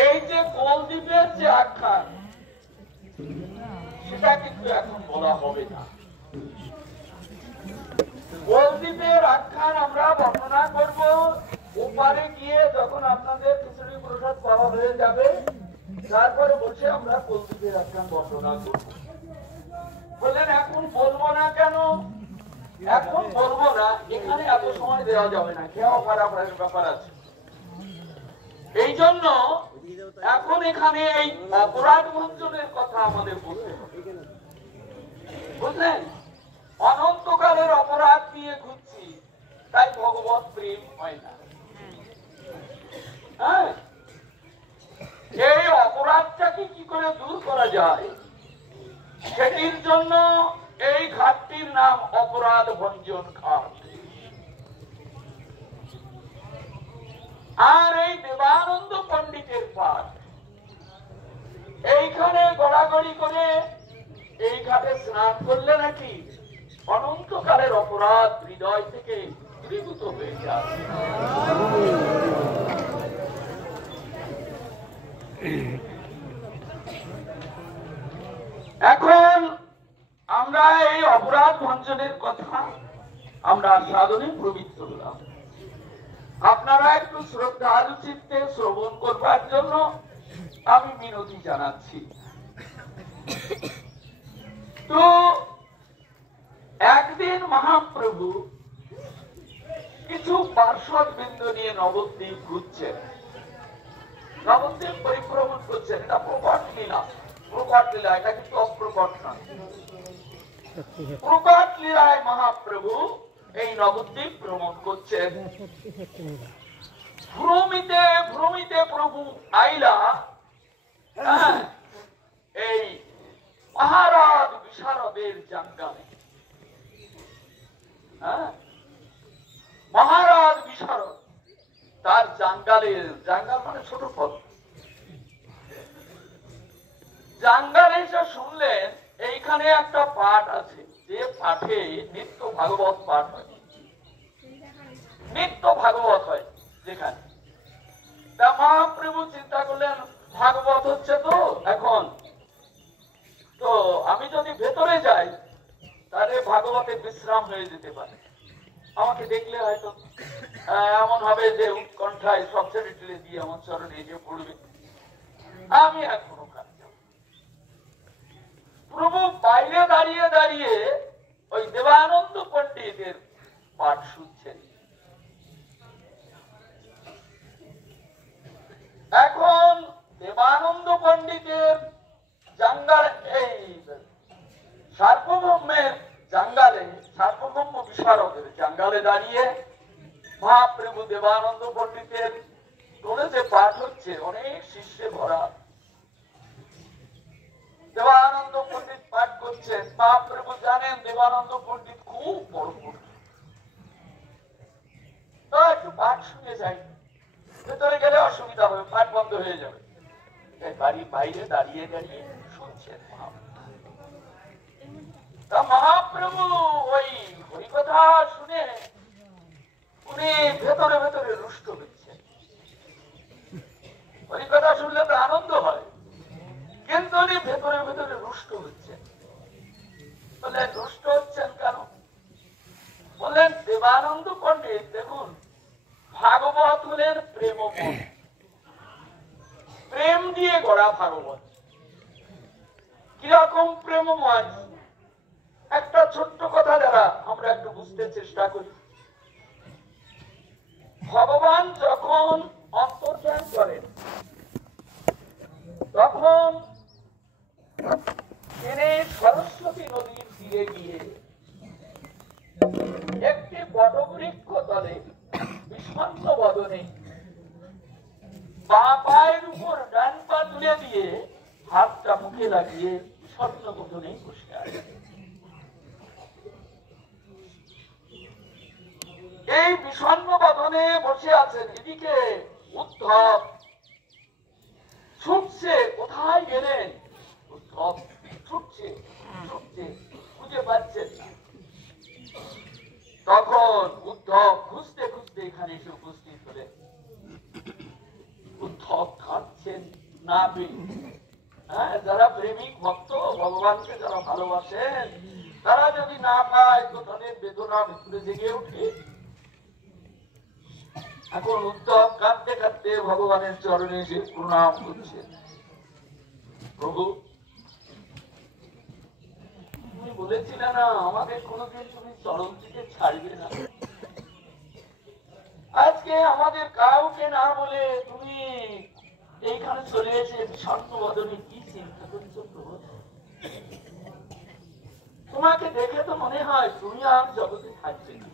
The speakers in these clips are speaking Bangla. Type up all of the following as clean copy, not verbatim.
এই যে কোলদ্বীপের যে আখ্যান, সেটা কিন্তু এখন বলা হবে না। কোলদ্বীপের আখ্যান আমরা বর্ণনা করব ওপারে গিয়ে, যখন আপনাদের খিচুড়ি প্রসাদ পাওয়া হয়ে যাবে, তারপরে বসে আমরা কোলদ্বীপের আখ্যান বর্ণনা করব। বললেন এখন বলবো না কেন? এখন বলবো না, এখানে এত সময় দেওয়া যাবে না, খেয়াও খারাপ ব্যাপার আছে। এই জন্য এখন এখানে এই অপরাধ ভঞ্জনের কথা আমাদের বলতে হবে, বুঝলেন? অনন্তকালের অপরাধ নিয়ে ঘুরছি, তাই ভগবত প্রেম হয় না। হ্যাঁ, এই অপরাধটাকে কি করে দূর করা যায়, সেটির জন্য এই ঘাটটির নাম অপরাধ ভঞ্জন ঘাট। আর এই দেবানন্দ পণ্ডিতের পাঠ এইখানে গড়াগড়ি করে এই ঘাটে স্নান করলে নাকি অনন্তকালের অপরাধ হৃদয় থেকে দূরীভূত হয়ে যায়। এখন আমরা এই অপরাধ ভঞ্জনের কথা আমরা সাধনে প্রবৃত্ত হলাম। আপনারা একটু শ্রদ্ধালু চিত্তে শ্রবণ করবার জন্য আমি মিনতি জানাচ্ছি। তো একদিন মহাপ্রভু কিছু পার্শ্বদ বৃন্দ নিয়ে নবদ্বীপ ঘুরছেন, নবদ্বীপ পরিভ্রমণ করছেন। এটা প্রকট লীলা, প্রকট লীলা, এটা কিন্তু অপ্রকট না। প্রকট লীলায় মহাপ্রভু এই নবদ্বীপ ভ্রমণ করছেন। ভ্রমিতে ভ্রমিতে প্রভু আইলা এই মহারাজ বিশারদের জাঙ্গালে। মহারাজ বিশারদ তার জাঙ্গালের, জাঙ্গাল মানে ছোট ফল, জাঙ্গালে এসে শুনলেন এইখানে একটা পাঠ আছে, যে পাঠে নিত্য ভাগবত পাঠ হয়, নিত্য ভাগবত হয় যেখানে। তা মহাপ্রভু চিন্তা করলেন ভাগবত হচ্ছে তো এখন, তো আমি যদি ভেতরে যাই তাহলে ভাগবতে বিশ্রাম হয়ে যেতে পারে। আমাকে দেখলে হয়তো এমন হবে যে উৎকণ্ঠায় সব ছেড়ে টেলে দিয়ে আমার চরণে এসে পড়বে, আমি এখনো কাজ। প্রভু বাইরে দাঁড়িয়ে দাঁড়িয়ে ওই দেবানন্দ পণ্ডিতের পাঠ শুনছেন। এখন দেবানন্দ পণ্ডিতের জাঙ্গাল, এই সার্বভৌমের জাঙ্গালে, সার্বভৌম বিশারদের জাঙ্গালে দাঁড়িয়ে মহাপ্রভু দেবানন্দ পণ্ডিতের তোলে যে পাঠ হচ্ছে, অনেক শিষ্যে ভরা। দেবানন্দ পণ্ডিত পাঠ করছেন। মহাপ্রভু জানেন দেবানন্দ পণ্ডিত খুব বড় পণ্ডিত, তো একটু পাঠ শুনে যাই, ভেতরে গেলে অসুবিধা হবে, পাঠ বন্ধ হয়ে যাবে। বাড়ির বাইরে দাঁড়িয়ে দাঁড়িয়ে শুনছেন তা মহাপ্রভু ওই হরিকথা শুনে উনি ভেতরে ভেতরে রুষ্ট হচ্ছেন। হরিকথা শুনলে তো আনন্দ হয়, কিন্তু উনি ভেতরে ভেতরে রুষ্ট হচ্ছেন। বললেন রুষ্ট হচ্ছেন কেন? বললেন দেবানন্দ পণ্ডিত দেখুন, ভাগবত হলেন প্রেমময়, প্রেম দিয়ে গড়া ভাগবত। কিরকম প্রেমময়? একটা ছোট্ট কথা দ্বারা আমরা একটু বুঝতে চেষ্টা করি। ভগবান যখন অন্তর্ধান করেন তখন তিনি সরস্বতী নদীর তীরে গিয়ে একটি বটবৃক্ষ তলে বিষণ্ণ বদনে বাঁ পায়ের উপর ডান পা তুলে দিয়ে হাতটা মুখে লাগিয়ে বিষণ্ণ বদনে বসে আছে। এই বিষণ্ণ বদনে বসে আছেন। এদিকে উদ্ধব ছুটছে, কোথায় গেলেন? উদ্ধব ছুটছে ছুটছে, খুঁজে পাচ্ছেন না। তখন উদ্ধব খুঁজতে খুঁজতে এখানে এসে উপস্থিত হলেন। উদ্ধব কাঁদছেন, না পেয়ে, হ্যাঁ, যারা প্রেমিক ভক্ত ভগবানকে যারা ভালোবাসেন তারা যদি না পায় তো তাদের বেদনা ভিতরে জেগে ওঠে। এখন উদ্ধব কাঁদতে কাঁদতে ভগবানের চরণে এসে প্রণাম করছে, প্রভু তুমি বলেছিলে না আমাদের কোনোদিন তুমি চরণ থেকে ছাড়বে না, আজকে আমাদের কাউকে না বলে তুমি এইখানে চলে এসে বিষণ্ণ বদনে কি চিন্তা করছো প্রভু? তোমাকে দেখে তো মনে হয় তুমি আর জগতে থাকবে না,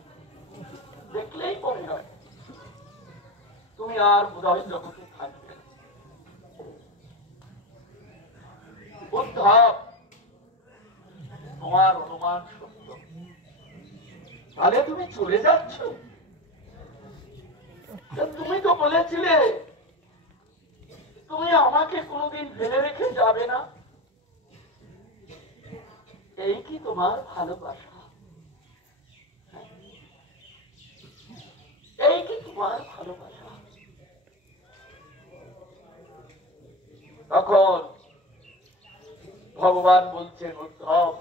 দেখলেই মনে হয় তুমি আর বোধহয় জগতে থাকবে না। উদ্ধব, তোমার অনুমান সত্য, তাহলে তুমি চলে যাচ্ছ? তুমি তো বলেছিলে তুমি আমাকে কোনোদিন ফেলে রেখে যাবে না, এই কি তোমার ভালোবাসা? এই কি তোমার ভালোবাসা? তখন ভগবান বলছেন, উদ্ধব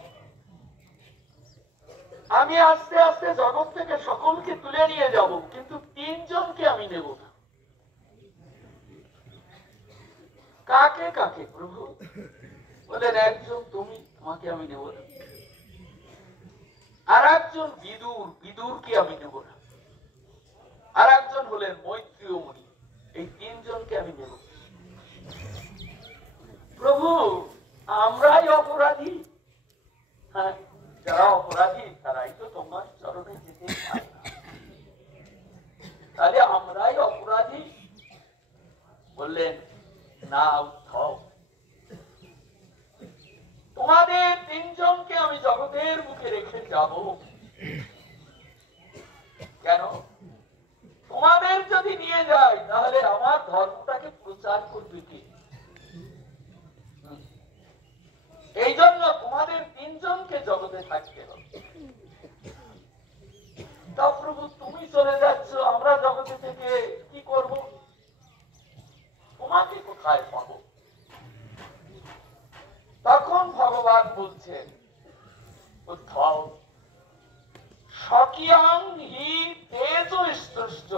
আমি আস্তে আস্তে জগৎ থেকে সকলকে তুলে নিয়ে যাব, কিন্তু তিনজনকে আমি নেব না। কাকে কাকে প্রভু? বলেন একজন তুমি, তোমাকে আমি নেব না। আর একজন বিদুর, বিদুরকে আমি নেব না। আর একজন হলেন মৈত্রী মুনি, এই তিনজনকে আমি নেব। প্রভু আমরাই অপরাধী, হ্যাঁ যারা অপরাধী তারাই তো তোমার চরণে যেতে পারে না, তাহলে আমরাই অপরাধী? বললেন না উদ্ধব, তোমাদের তিনজনকে আমি জগতের মুখে রেখে যাব। কেন? তোমাদের যদি নিয়ে যাই তাহলে আমার ধর্মটাকে প্রচার করবে কে? এই জন্য তোমাদের তিনজনকে জগতে থাকতে হবে। তা প্রভু তুমি চলে যাচ্ছ, আমরা জগতে থেকে কি করব? তোমাকে কোথায় পাবো? তখন ভগবান বলছেন, উদ্ধব স্বকীয়াং হি তেজস্তুষ্ট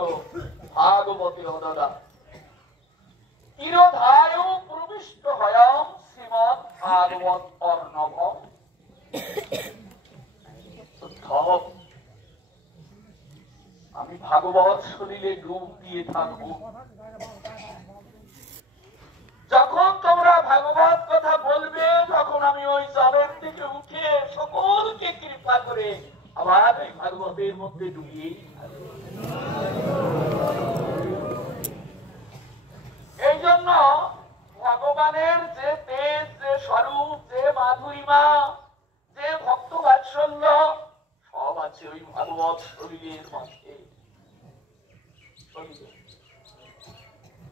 ভাগবতে অদদা তিরোধায় প্রবিষ্ট হয়াম শ্রীমৎ ভাগবত অর্ণবম। উদ্ধব আমি ভাগবত শরীরে ডুব দিয়ে থাকবো, যখন তোমরা ভাগবত কথা বলবে তখন আমি ওই জলের থেকে উঠে সকলকে কৃপা করে আবার এই ভাগবতের মধ্যে ডুবিয়েই থাকবো। এই জন্য ভগবানের যে তেজ, যে স্বরূপ, যে মাধুরিমা, যে ভক্ত বাৎসল্য সব আছে ওই ভাগবত শরীরের মধ্যে।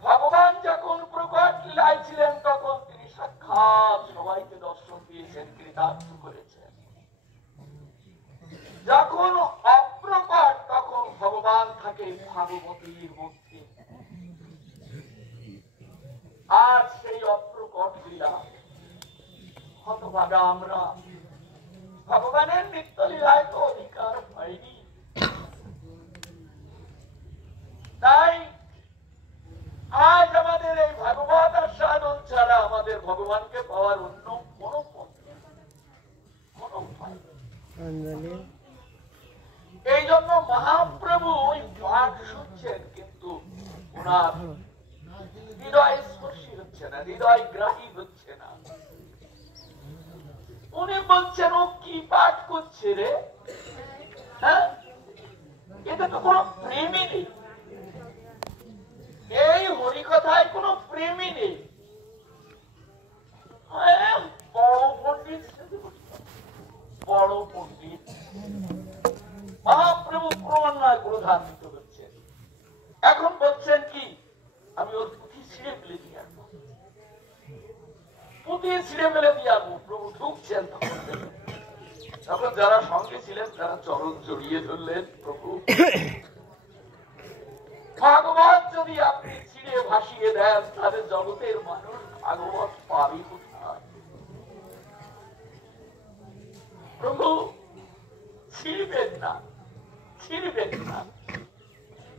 ভগবান যখন প্রকট লীলায় ছিলেন তখন তিনি সাক্ষাৎ সবাইকে দর্শন দিয়েছেন, কৃতার্থ করেছেন। যখন অপ্রকট তখন ভগবান থাকে ভাগবতীর মধ্যে। আজ সেই অপ্রকট লীলা হতভাগা আমরা, ভগবানের নিত্য লীলায় তো অধিকার হয়নি। তাই আজ আমাদের এই ভাগবত আর সাধন ছাড়া আমাদের ভগবানকে পাওয়ার অন্য কোন পথ নেই, কোন উপায় নেই। এই জন্য মহাপ্রভু ওই পাঠ শুনছেন, কিন্তু ওনার হৃদয় স্পর্শী হচ্ছে না, হৃদয় গ্রাহী হচ্ছে না। উনি বলছেন ও কি পাঠ করছে রে, হ্যাঁ এটা তো কোনো প্রেমই নেই, এই হরিকথায় কোনো প্রেমই নেই। বড় পণ্ডিত, বড় পণ্ডিত। মহাপ্রভু ক্রমান্বয়ে ক্রোধান্বিত হচ্ছেন। এখন বলছেন কি আমি ওর পুঁথি ছিঁড়ে ফেলে দিয়ে আসবো, পুঁথি ছিঁড়ে ফেলে দিয়ে আসবো। প্রভু ঢুকছেন তখন যারা সঙ্গে ছিলেন তারা চরণ জড়িয়ে ধরলেন, প্রভু ভাগবত যদি আপনি ছিঁড়ে ভাসিয়ে দেন তাহলে জগতের মানুষ ভাগবত পাবি কোথায়? প্রভু ছিড়বেন না, ছিড়বেন না,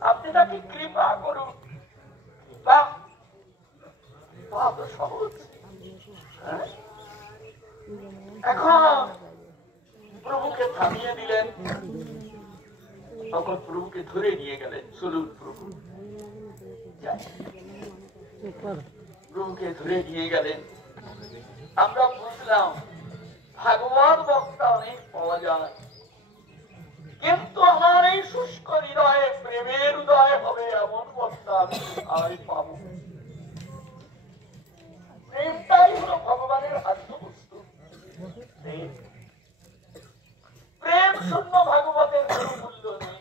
আপনি তাকে কৃপা করুন। কৃপা তো সহজ। এখন প্রভুকে থামিয়ে দিলেন, তখন প্রভুকে ধরে নিয়ে গেলেন। চলুন প্রভু, প্রভুকে ধরে নিয়ে গেলেন। আমরা বুঝলাম ভাগবত বক্তা অনেক পাওয়া যায়, কিন্তু আমার এই শুষ্ক হৃদয়ে প্রেমের হৃদয় হবে এমন বক্তা আমি পাবো। প্রেমটাই হলো ভগবানের আদ্য বস্তু। প্রেম শূন্য ভাগবতের কোনো মূল্য নেই,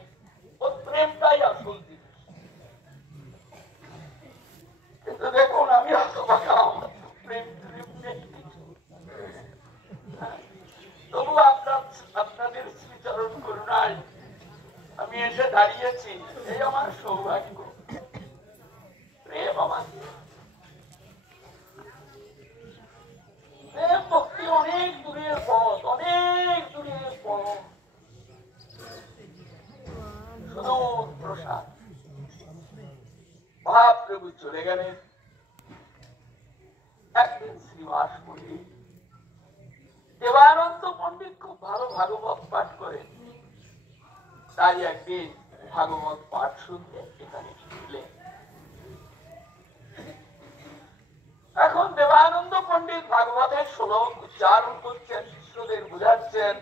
ও প্রেমটাই আসল জিনিস। কিন্তু দেখুন আমি প্রেম প্রেম নেই, তবু আপনাদের শ্রীচরণ করুণায় আমি এসে দাঁড়িয়েছি, এই আমার সৌভাগ্য। প্রেম আমার, প্রেম ভক্তি অনেক দূরের পথ, অনেক দূরের পথ, সুদূর প্রসাদ। মহাপ্রভু চলে গেলেন। একদিন শ্রীবাস পণ্ডিত, দেবানন্দ পণ্ডিত খুব ভালো ভাগবত পাঠ করেন, তাই একদিন ভাগবত পাঠ শুনতে এখানে এলেন। এখন দেবানন্দ পণ্ডিত ভাগবতের শ্লোক উচ্চারণ করছেন, শিষ্যদের বুঝাচ্ছেন।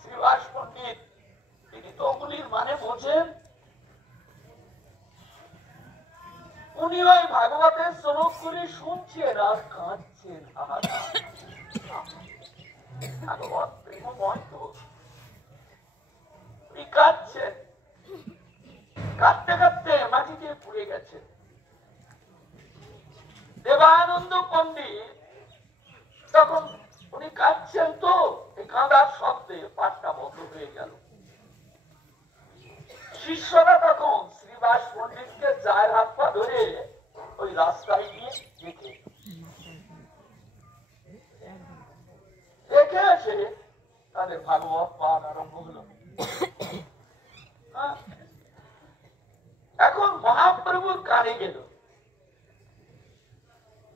শ্রীবাস পণ্ডিত তিনি তো ওগুলির মানে বোঝেন, উনি ওই ভাগবতের শ্লোকগুলি শুনছেন আর কাঁদছেন। ভাগবত প্রেমময় তো, উনি কাঁদছেন, কাঁদতে কাঁদতে মাটিতে পড়ে গেছেন। দেবানন্দ পণ্ডিত তখন উনি কাঁদছেন, তো এই কাঁদার শব্দে পাঠটা বন্ধ হয়ে গেল। শিষ্যরা তখন শ্রীবাস পণ্ডিতকে চায়ের হাত পা ধরে ওই রাস্তায় নিয়ে দেখে এসে তাদের ভাগবত পাঠ আরম্ভ হলো। এখন মহাপ্রভুর কানে গেল,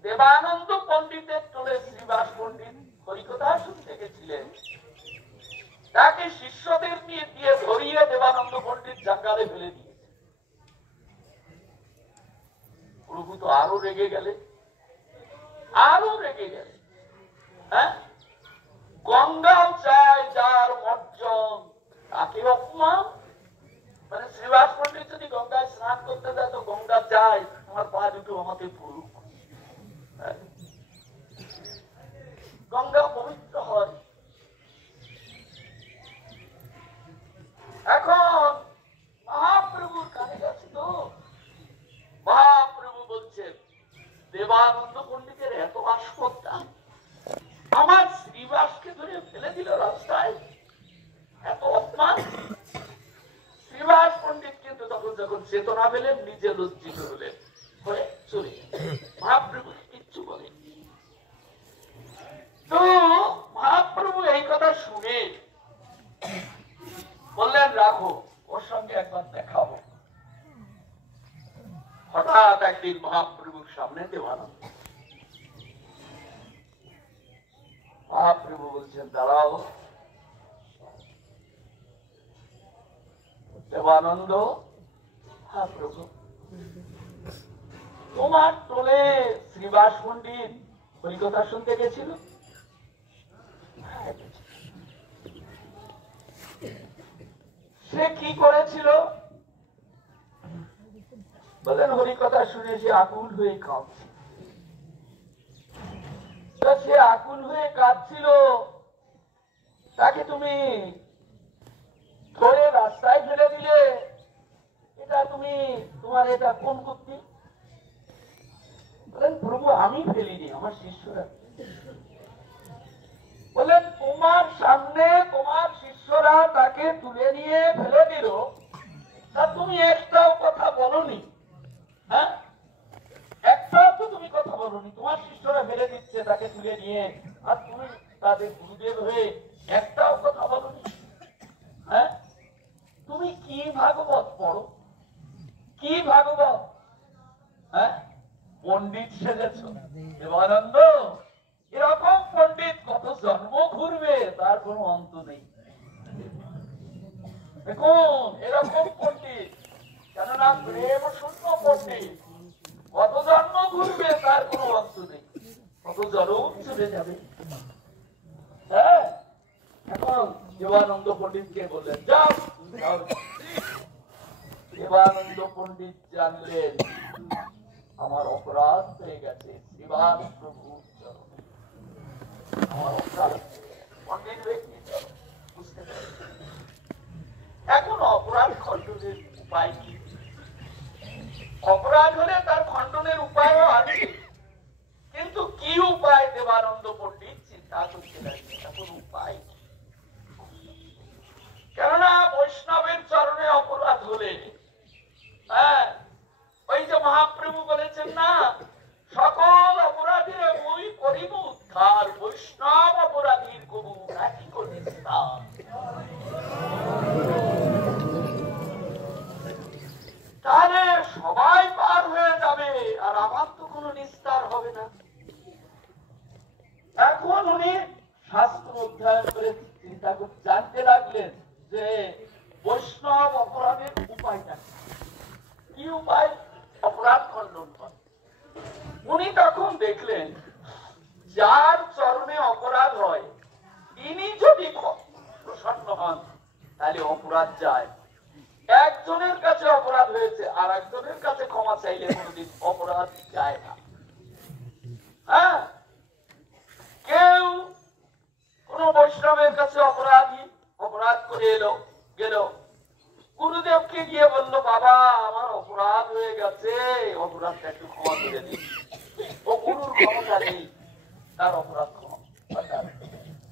দেবানন্দ পণ্ডিতের টোলে শ্রীবাস পণ্ডিত হরিকথা শুনতে গেছিলেন, তাকে শিষ্যদের নিয়ে দিয়ে ধরিয়ে দেবানন্দ পণ্ডিত জঙ্গলে ফেলে দিয়েছে। প্রভু তো আরো রেগে গেলেন, আরো রেগে গেলেন। হ্যাঁ, গঙ্গাও চায় যার মর্জন, তাকে অপমান। মানে শ্রীবাস পণ্ডিত যদি গঙ্গায় স্নান করতে যায়, তো গঙ্গা চায় আমার পা দুটো আমাকে পড়ুক, গঙ্গা পবিত্র হয়। এখন মহাপ্রভুর কানে গেছে, তো মহাপ্রভু বলছেন দেবানন্দ পণ্ডিতের এত আসপত্তা, আমার শ্রীবাসকে ধরে ফেলে দিল রাস্তায়, এত অপমান। শ্রীবাস পণ্ডিত কিন্তু তখন যখন চেতনা পেলেন, নিজে লজ্জিত হলেন, হয়ে চলে মহাপ্রভু কিচ্ছু বলেন। তো মহাপ্রভু এই কথা শুনে বললেন, রাখো, ওর সঙ্গে একবার দেখাবো। হঠাৎ একদিন মহাপ্রভুর সামনে দেবানন্দ, মহাপ্রভু বলছেন, দাঁড়াও। দেবানন্দ, মহাপ্রভু, তোমার টোলে শ্রীবাস পণ্ডিত হরিকথা শুনতে গেছিল। সে কি করেছিল? বলেন, হরিকথা শুনে সে আকুল হয়ে কাঁদছে। সে আকুল হয়ে কাঁদছিল, তাকে তুমি ধরে রাস্তায় ফেলে দিলে, এটা তুমি, তোমার এটা কোন বুদ্ধি? বলেন, প্রভু আমি ফেলিনি, আমার শিষ্যরা। বলেন, তোমার সামনে তোমার শিষ্যরা তাকে তুলে নিয়ে ফেলে দিল, তা তুমি একটাও কথা বলনি। হ্যাঁ, একটাও তো তুমি কথা বলো। করোনি, তোমার শিষ্যরা ফেলে দিচ্ছে তাকে তুলে নিয়ে, আর তুমি তাদের গুরুদেব হয়ে একটাও কথা বলোনি। হ্যাঁ, তুমি কি ভাগবত পড়ো, কি ভাগবত? হ্যাঁ, পণ্ডিত সেজেছ দেবানন্দ। এরকম পণ্ডিত কত জন্ম ঘুরবে তার কোনো অন্ত নেই। দেখুন এরকম পণ্ডিত, কেননা প্রেম শূন্য পণ্ডিত, কত জন্ম ঘুরবে তার কোনো অন্ত নেই, কত জন্ম চলে যাবে। হ্যাঁ, এখন দেবানন্দ পণ্ডিতকে বললেন যাও। দেবানন্দ পণ্ডিত জানলেন আমার অপরাধ হয়ে গেছে, শ্রীবাস প্রভু আমার অপরাধ। পণ্ডিত ব্যক্তি বুঝতে পেরেছে। এখন অপরাধ খণ্ডনের উপায় কি? অপরাধ হলে তার খণ্ডনের উপায়ও আছে, কিন্তু কি উপায় দেবানন্দ পণ্ডিত চিন্তা করতে লাগলেন। এখন উপায় কি? কেননা বৈষ্ণবের চরণে অপরাধ হলে, হ্যাঁ, ওই যে মহাপ্রভু বলেছেন না, সকল অপরাধীর বই করিব উদ্ধার, বৈষ্ণব অপরাধীর কবু নাকি করি। তাহলে সবাই পার হয়ে যাবে, আর আমার তো কোনো নিস্তার হবে না। এখন উনি শাস্ত্র অধ্যয়ন করে চিন্তা করে জানতে লাগলেন যে বৈষ্ণব অপরাধের উপায়টা কি উপায় অপরাধ খণ্ডন করে। উনি তখন দেখলেন যার চরণে অপরাধ হয় ইনি যদি প্রসন্ন হন তাহলে অপরাধ যায়। একজনের কাছে অপরাধ হয়েছে আর একজনের কাছে ক্ষমা চাইলে কোনদিন অপরাধ যায় না। হ্যাঁ, কেউ কোন বৈষ্ণবের কাছে অপরাধ করে এলো, গেল গুরুদেবকে গিয়ে বললো বাবা আমার অপরাধ হয়ে গেছে, অপরাধটা একটু ক্ষমা করে দিন। ও গুরুর ক্ষমতা নেই, তার অপরাধ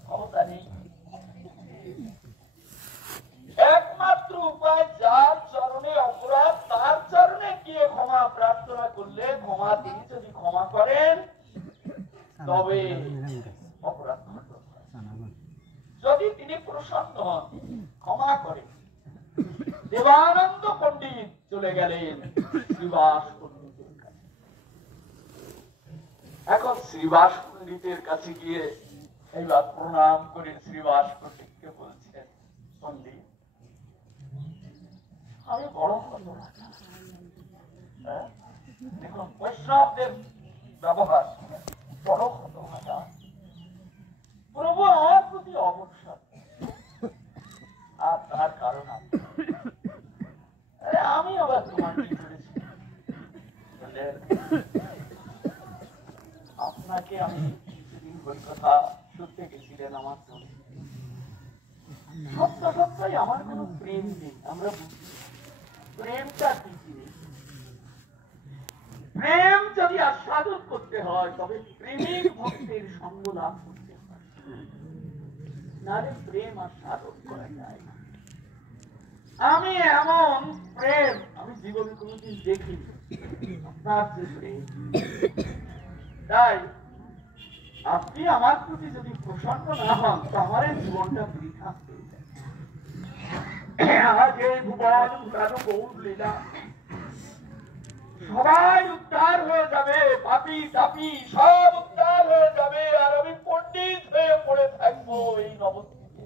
ক্ষমতা নেই। একমাত্র উপায় যার চরণে অপরাধ তার চরণে গিয়ে ক্ষমা প্রার্থনা করলে ক্ষমা তিনি যদি ক্ষমা করেন তবে অপরাধ খণ্ডন হয়। যদি তিনি প্রসন্ন হন ক্ষমা করেন। দেবানন্দ পণ্ডিত চলে গেলেন শ্রীবাস পণ্ডিতের কাছে। এখন শ্রীবাস পণ্ডিতের কাছে গিয়ে এইবার প্রণাম করে শ্রীবাস পণ্ডিতকে বলছেন, পণ্ডিত আমি বড় হতভাগা। দেখুন বৈষ্ণবদের ব্যবহার বড় হতভাগা। প্রভু আমার প্রতি অবসর, আর তার কারণ আমি আবার তোমার কি করেছি? আপনাকে আমি কথা শুনতে গেছিলেন আমার জন্য। সত্যই আমার কোন প্রেম নেই। আমরা বুঝি প্রেমটা কি জিনিস। প্রেম যদি আস্বাদন করতে হয় তবে প্রেমিক ভক্তের সঙ্গ লাভ করতে হয়, নাহলে প্রেম আস্বাদন করা যায় না। আমি এমন প্রেম আমি জীবনে কোনদিন দেখিনি, আপনার যে প্রেম। তাই আপনি আমার প্রতি যদি প্রসন্ন না হন তো আমার এই জীবনটা বৃথা হয়ে যায়। আজ এই ভুবন ঘুরানো গৌর লীলা, সবাই উদ্ধার হয়ে যাবে, পাপি তাপি সব উদ্ধার হয়ে যাবে, আর আমি পণ্ডিত হয়ে পড়ে থাকবো এই নবদ্বীপে।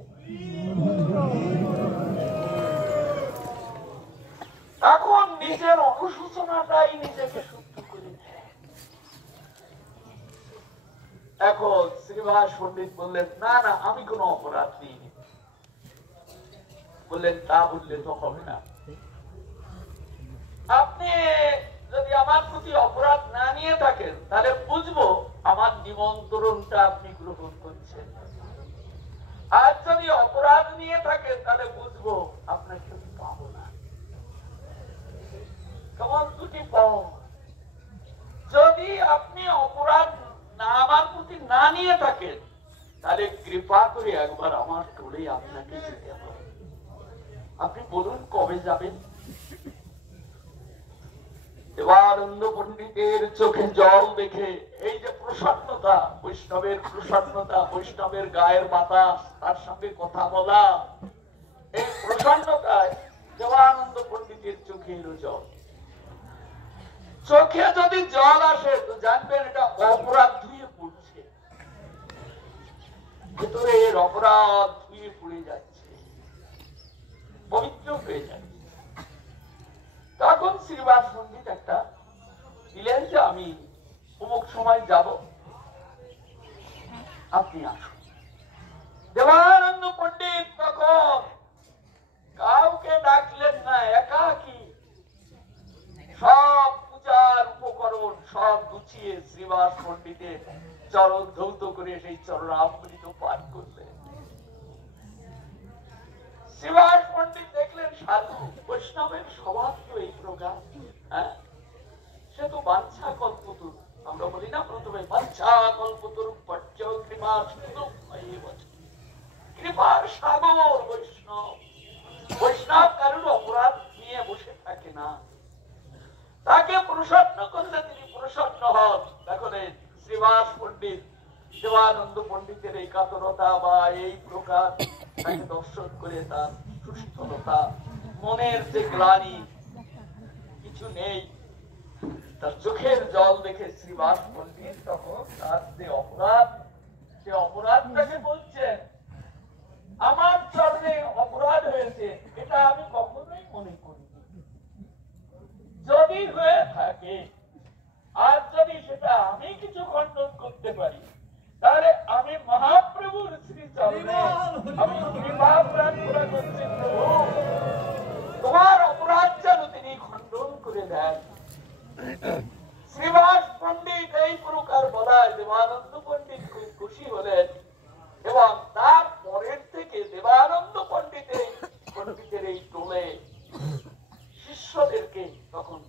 এখন নিজের অনুশোচনাটাই নিজেকে শুদ্ধ করে দেয়। এখন শ্রীবাস পণ্ডিত বললেন না না আমি কোনো অপরাধ দিইনি। বললেন তা বললে তো হবে না, আপনি যদি আমার প্রতি অপরাধ না নিয়ে থাকেন তাহলে বুঝবো আমার নিমন্ত্রণটা আপনি গ্রহণ করছেন, আর যদি অপরাধ নিয়ে থাকেন তাহলে বুঝবো আপনাকে আমি পাবো না। কেমন দুটি পাও। যদি আপনি অপরাধ না আমার প্রতি না নিয়ে থাকেন তাহলে কৃপা করে একবার আমার টোলে আপনাকে যেতে হবে। আপনি বলুন কবে যাবেন? দেবানন্দ পণ্ডিতের চোখে জল দেখে যে প্রসন্নতা, বৈষ্ণবের প্রসন্নতা, বৈষ্ণবের গায়ের বাতাস, তার সঙ্গে কথা বলা, এই প্রসন্নতায় দেবানন্দ পণ্ডিতের চোখের জল। চোখে যদি জল আসে তো জানবেন এটা অপরাধ ধুয়ে পড়ছে, ভেতরে এর অপরাধ ধুয়ে পড়ে যাচ্ছে, পবিত্র হয়ে যাচ্ছে। তখন শ্রীবাস পণ্ডিত একটা দিলেন যে আমি অমুক সময় যাব, আপনি আসুন। দেবানন্দ পণ্ডিত তখন কাউকে ডাকলেন না, একাকী সব পূজার উপকরণ সব গুছিয়ে শ্রীবাস পণ্ডিতের চরণ ধৌত করে সেই চরণামৃত পাঠ করলেন। শ্রীবাস পণ্ডিত দেখলেন সাধু বৈষ্ণবের স্বভাব তো এই প্রকার, হ্যাঁ, সে তো বাঞ্ছা কল্পতরু, আমরা বলি না প্রথমে বাঞ্ছা কল্পতরু পট্য কৃপা সুন্দর, কৃপার সাগর বৈষ্ণব। বৈষ্ণব কারোর অপরাধ নিয়ে বসে থাকে না, তাকে প্রসন্ন করলে তিনি প্রসন্ন হন। দেখুন শ্রীবাস পণ্ডিত দেবানন্দ পণ্ডিতের এই কাতরতা বা এই প্রকার তাকে দর্শন করে তার সুস্থলতা, মনের যে গ্লানি কিছু নেই, তার চোখের জল দেখে শ্রীবাস পণ্ডিত তখন তার যে অপরাধ, সে অপরাধটাকে বলছেন, আমার চরণে অপরাধ হয়েছে এটা আমি কখনোই মনে করি, যদি হয়ে থাকে আর যদি সেটা আমি কিছু খণ্ডন করতে পারি তাহলে আমি মহাপ্রভুর শ্রী চরণে আমি কৃপা প্রার্থনা করছি, প্রভু তোমার অপরাধ যেন তিনি খণ্ডন করে দেন। শ্রীবাস পণ্ডিত এই প্রকার বলায় দেবানন্দ পণ্ডিত খুব খুশি হলেন এবং তার পরের থেকে দেবানন্দ পণ্ডিতের এই টোলে শিষ্যদেরকে তখন